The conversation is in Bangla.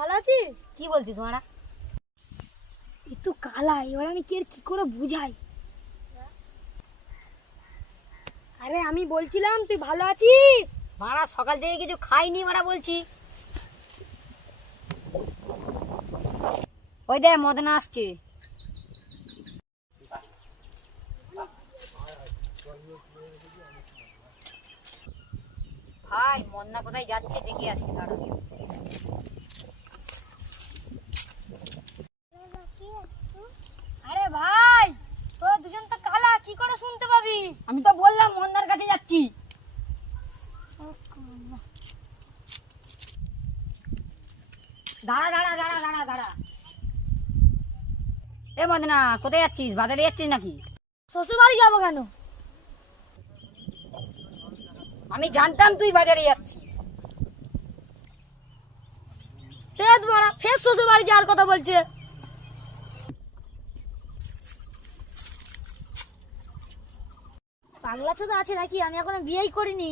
ভালো আছিস? কি বলছিস তোমরা? একটু কালা, এবার আমি কি করে বুঝাই? আরে আমি বলছিলাম তুই ভালো আছিস? মারা সকাল থেকে কিছু খাইনি মারা বলছি। ওই দে মদনা আসছে। ভাই মদনা কোথায় যাচ্ছে দেখে আসি দাঁড়া। আরে ভাই, তোরা দুজন তো কালা, কি করে শুনতে পাবি? আমি তো বললাম মদনার কাছে যাচ্ছি। দাঁড়া দাঁড়া দাঁড়া দাঁড়া দাঁড়া। এ মদনা কোথায় যাচ্ছিস? বাজারে যাচ্ছিস নাকি? শ্বশুর বাড়ি যাবো কেন? আমি জানতাম তুই বাজারে যাচ্ছিস। তেজ বড়া ফের শ্বশুর বাড়ি যাওয়ার কথা বলছে। পাগলা চোদা আছে নাকি? আমি এখনো বিয়েই করিনি।